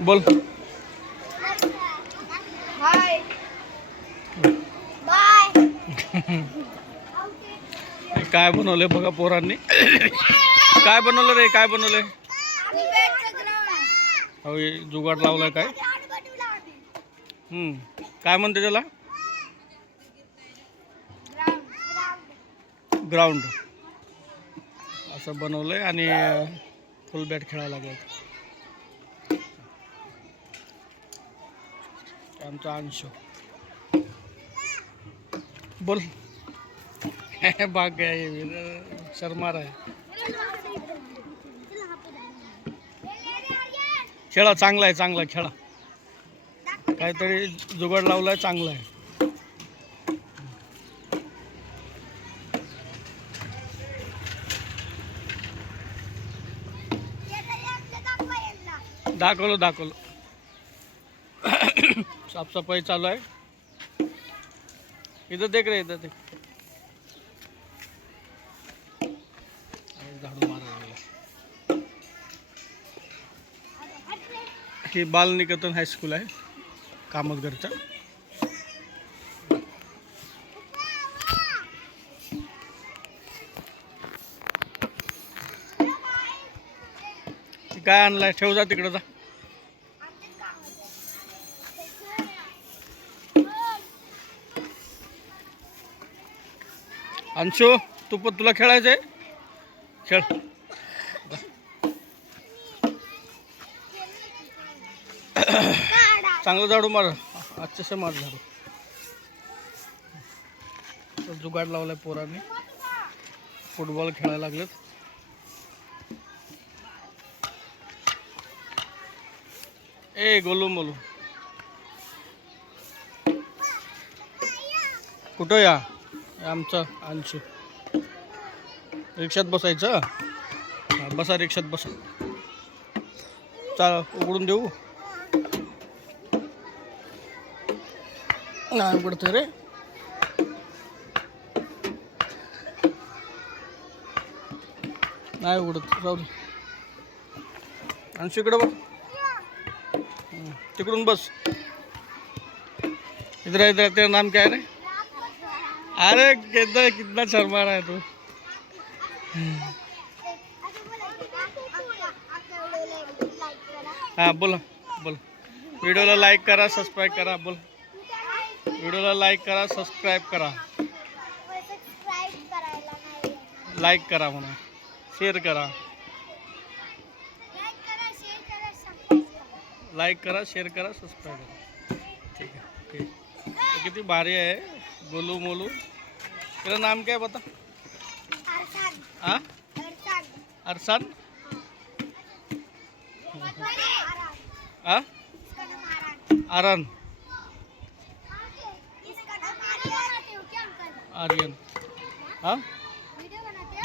बोल. Hi bye. काय बनवलंय बघा पोरांनी. काय बनवलं रे, काय बनवलंय? हो जुगाड लावलाय काय? काय म्हणते त्याला? ग्राउंड असं बनवलंय आणि फुल बॅट खेळायला लागलाय आमचा अंश. बोल. बाग शर्मार आहे. खेळा, चांगला आहे, चांगला खेळा. काहीतरी जुगाड लावलाय, चांगला आहे. दाखवलं. साफसफाई चालू आहे. इधर देख रे, इधर देख. झाडू मारायला. ही बालनिकेतन हायस्कूल आहे कामतगरचा. काय आणलाय? ठेव, जा तिकडे जा. अंशू, तुला खेळायचंय? खेळ. चांगलं झाडू मार, अच्छे मार झाडू. जुगाड लावलाय पोरांनी, फुटबॉल खेळायला लागलेत. ए गोलू मोलू कुठं या? आमचं अंशू. रिक्षात बसायचं. बसा रिक्षात बसा. चाल, उघडून देऊ? नाही उघडतंय रे. नाही उघडत, जाऊ दे. अंशू इकडे बघ, तिकडून बस. इधर तेरा नाम क्या है रे? अरे कितना शर्मा रहा है तू. हाँ बोला. व्हिडिओला लाईक करा, सबस्क्राईब करा. बोल. व्हिडिओला लाईक करा, सबस्क्राईब करा. लाईक करा म्हणा, शेअर करा. लाईक करा, शेअर करा, सबस्क्राईब करा. ठीक है. किती भारी आहे गोलू मोलू. तेरा नाम क्या है बता? अरसान. आरन. आर्यन. हाँ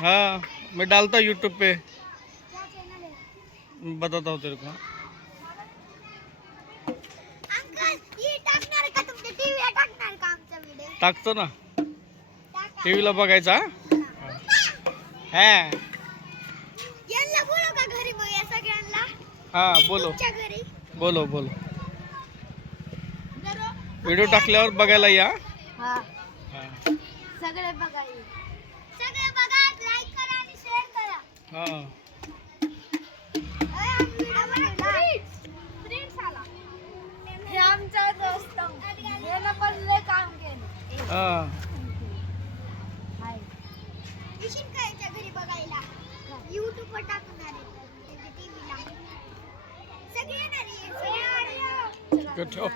हाँ, मैं डालता हूँ यूट्यूब पे, बताता हूँ तेरे को. टाकतो ना, टीव्हीला बघायचा. हा हा बोलो. व्हिडिओ टाकल्यावर बघायला या. सगळे बघा, लाईक करा आणि शेअर करा. हा हे आमचा दोस्त यानं पण लय काम केलं. हा काय घरी बघायला YouTube वर टाकणार आहे टीव्हीला. सगळे येणार आहे. ठेव.